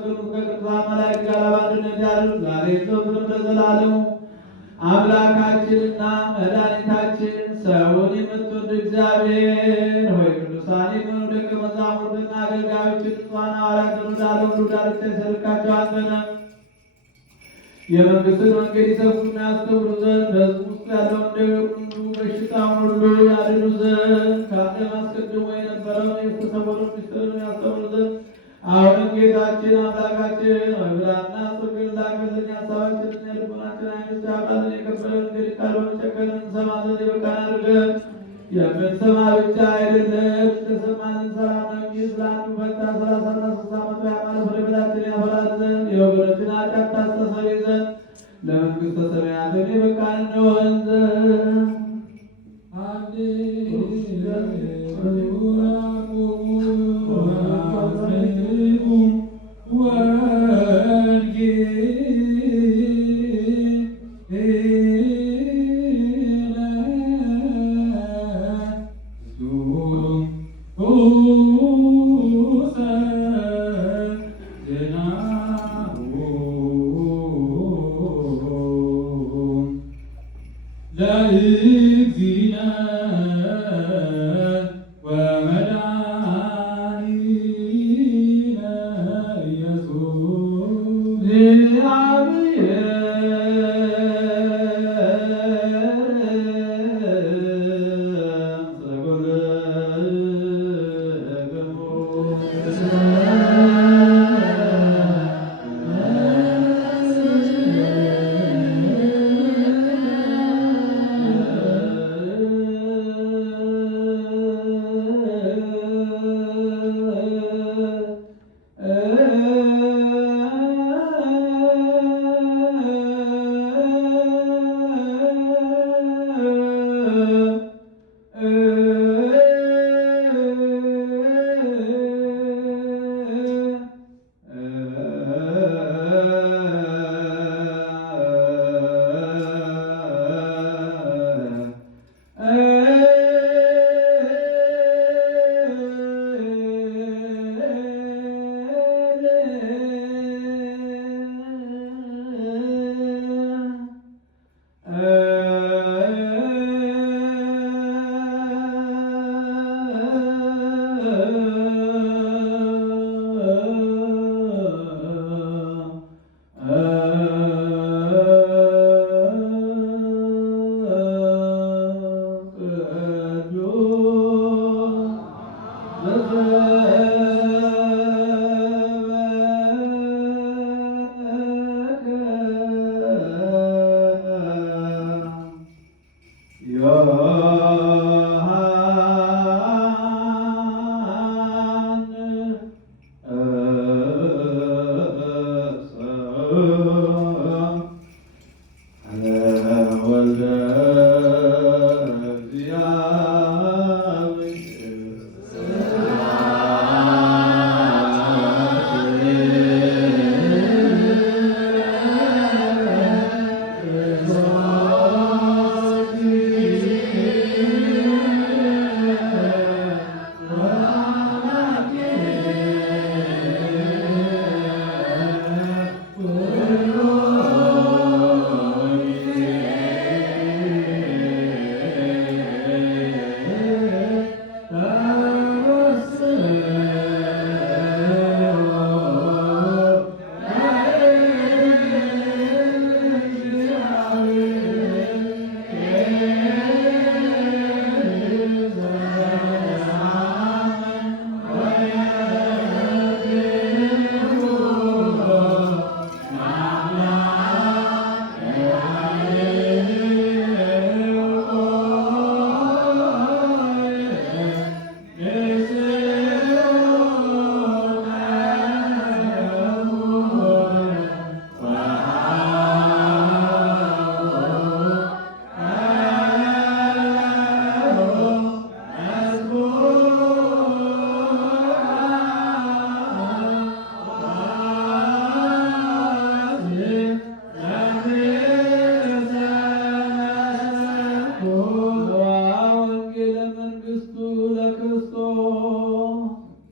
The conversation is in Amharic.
ከቅዱሳን መላእክት ጋር በአንድነት ያሉ ዛሬ ዘወትርም ለዘላለሙ። አምላካችንና መድኃኒታችን ሰውን የምትወድ እግዚአብሔር ሆይ ቅዱሳን የሆኑ ደቀ መዛሙርትና አገልጋዮችን ንጹሐን ሐዋርያትን ወደ ዓለም ሁሉ ዳርቻ የሰበካቸው አንተ ነህ። የመንግሥትን መንገድ ይሰብኩና ያስተምሩ ዘንድ በሕዝብ ውስጥ ያለውን ደዌ ሁሉ በሽታውን ሁሉ ያድኑ ዘንድ ከዓለም አስቀድሞ የነበረውን የተሰወረ ምስጢርን ያስተምሩ ዘንድ አሁንም ጌታችን አምላካችን ሆይ ብርሃንና ጽድቅን ላክልን። የሐሳባችንን የልቡናችን ዓይኖች ያብራልን። የከበረን እንግዲህ ቃሉን ጨከንን እንሰማ ዘንድ የበቃን አድርገን። የምንሰማ ብቻ አይደለም እንደሰማን እንሰራ ነው እንጂ ስለ አንዱ ፈንታ 30 እና 60 ዓመት ያማረ ፍሬ በላያችን ያፈራል ዘንድ የወገኖችን ኃጢአት ታስተሰርይ ዘንድ ለመንግሥተ ሰማያትን የበቃን እንሆን ዘንድ እግዚአብሔር